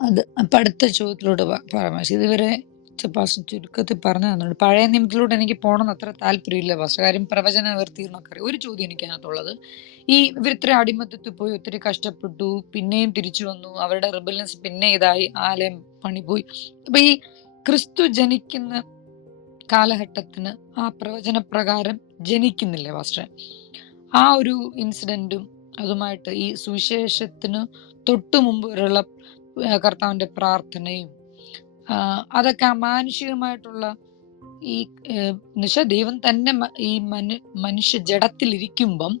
അത് അപ്പൊ അടുത്ത ചോദ്യത്തിലൂടെ പരാമർശം. ഇതുവരെ ചുരുക്കത്തിൽ പറഞ്ഞു തന്നുണ്ട് പഴയ നിയമത്തിലൂടെ എനിക്ക് പോകണമെന്ന് അത്ര താല്പര്യമില്ല പാസ്റ്റർ കാര്യം പ്രവചന നിവർത്തിയെന്നൊക്കെ അറിയാം. ഒരു ചോദ്യം എനിക്ക് അതിനകത്തുള്ളത് ഈ ഇവർ ഇത്ര അടിമത്തത്തിൽ പോയി ഒത്തിരി കഷ്ടപ്പെട്ടു പിന്നെയും തിരിച്ചു വന്നു അവരുടെ റിബലൻസ് പിന്നെ ഇതായി ആലയം പണി പോയി. അപ്പൊ ഈ ക്രിസ്തു ജനിക്കുന്ന കാലഘട്ടത്തിന് ആ പ്രവചന പ്രകാരം ജനിക്കുന്നില്ലേ പാസ്റ്റർ ആ ഒരു ഇൻസിഡന്റും അതുമായിട്ട് ഈ സുവിശേഷത്തിന് തൊട്ടു മുമ്പ് വരെയുള്ള ആ, കർത്താവിന്റെ പ്രാർത്ഥനയും അതൊക്കെ അമാനുഷികമായിട്ടുള്ള ഈ എന്നുവെച്ചാൽ ദൈവം തന്നെ ഈ മനു മനുഷ്യ ജഡത്തിലിരിക്കുമ്പം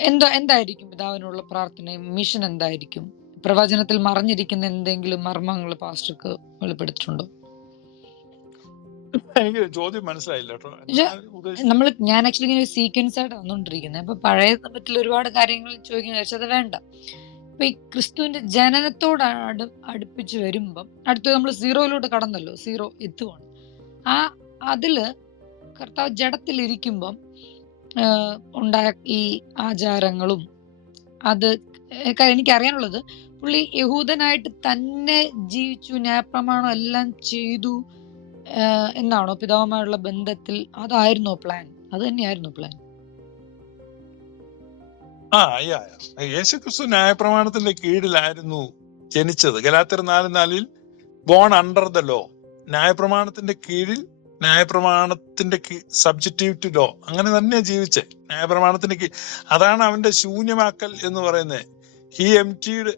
എന്തോ എന്തായിരിക്കും പിതാവിനുള്ള പ്രാർത്ഥനയും മിഷൻ എന്തായിരിക്കും? പ്രവചനത്തിൽ മറിഞ്ഞിരിക്കുന്ന എന്തെങ്കിലും മർമ്മങ്ങൾ പാസ്റ്റർക്ക് വെളിപ്പെടുത്തിയിട്ടുണ്ടോ? എനിക്ക് ചോദ്യം മനസ്സിലായില്ല നമ്മൾ ഞാൻ ആക്ച്വലി ഇങ്ങനെ സീക്വൻസ് ആയിട്ട് വന്നുകൊണ്ടിരിക്കുന്നത്. അപ്പൊ പഴയ പറ്റിൽ ഒരുപാട് കാര്യങ്ങൾ ചോദിക്കുന്ന വെച്ചാൽ അത് വേണ്ട. ഇപ്പൊ ഈ ക്രിസ്തുവിന്റെ ജനനത്തോട് അടു അടുപ്പിച്ച് വരുമ്പം അടുത്ത് നമ്മൾ സീറോയിലോട്ട് കടന്നല്ലോ സീറോ എത്തുവാണ്. ആ അതിൽ കർത്താവ് ജഡത്തിലിരിക്കുമ്പം ഉണ്ടായ ഈ ആചാരങ്ങളും അത് എനിക്കറിയാനുള്ളത് പുള്ളി യഹൂദനായിട്ട് തന്നെ ജീവിച്ചു ന്യായപ്രമാണം എല്ലാം ചെയ്തു എന്നാണോ പിതാവുമായുള്ള ബന്ധത്തിൽ അതായിരുന്നോ പ്ലാൻ? അത് തന്നെയായിരുന്നു പ്ലാൻ? ആ യാ യാ. യേശുക്രിസ്തു ന്യായപ്രമാണത്തിന്റെ കീഴിലായിരുന്നു ജനിച്ചത്. ഗലാത്തിർ നാല് നാലിൽ ബോൺ അണ്ടർ ദ ലോ ന്യായപ്രമാണത്തിന്റെ കീഴിൽ ന്യായപ്രമാണത്തിന്റെ സബ്ജക്റ്റീവ് ടു ലോ അങ്ങനെ തന്നെ ജീവിച്ചേ. ന്യായപ്രമാണത്തിന്റെ കീഴിൽ അതാണ് അവന്റെ ശൂന്യമാക്കൽ എന്ന് പറയുന്നത് ഹി എം എംറ്റീഡ്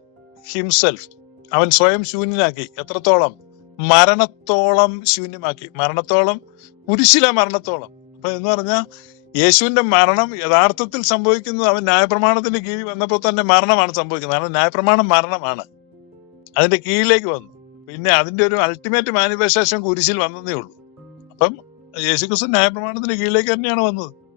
ഹിംസെൽഫ് അവൻ സ്വയം ശൂന്യനാക്കി. എത്രത്തോളം? മരണത്തോളം ശൂന്യമാക്കി. മരണത്തോളം കുരിശിലെ മരണത്തോളം. അപ്പൊ എന്ന് പറഞ്ഞാൽ യേശുവിന്റെ മരണം യഥാർത്ഥത്തിൽ സംഭവിക്കുന്നത് അവൻ ന്യായപ്രമാണത്തിന്റെ കീഴിൽ വന്നപ്പോൾ തന്നെ മരണമാണ് സംഭവിക്കുന്നത്. കാരണം ന്യായപ്രമാണം മരണമാണ്. അതിന്റെ കീഴിലേക്ക് വന്നു. പിന്നെ അതിന്റെ ഒരു അൾട്ടിമേറ്റ് മാനിഫെസ്റ്റേഷൻ കുരിശിൽ വന്നതേ ഉള്ളൂ. അപ്പം യേശുക്രിസ്തു ന്യായപ്രമാണത്തിന്റെ കീഴിലേക്ക് തന്നെയാണ് വന്നത്.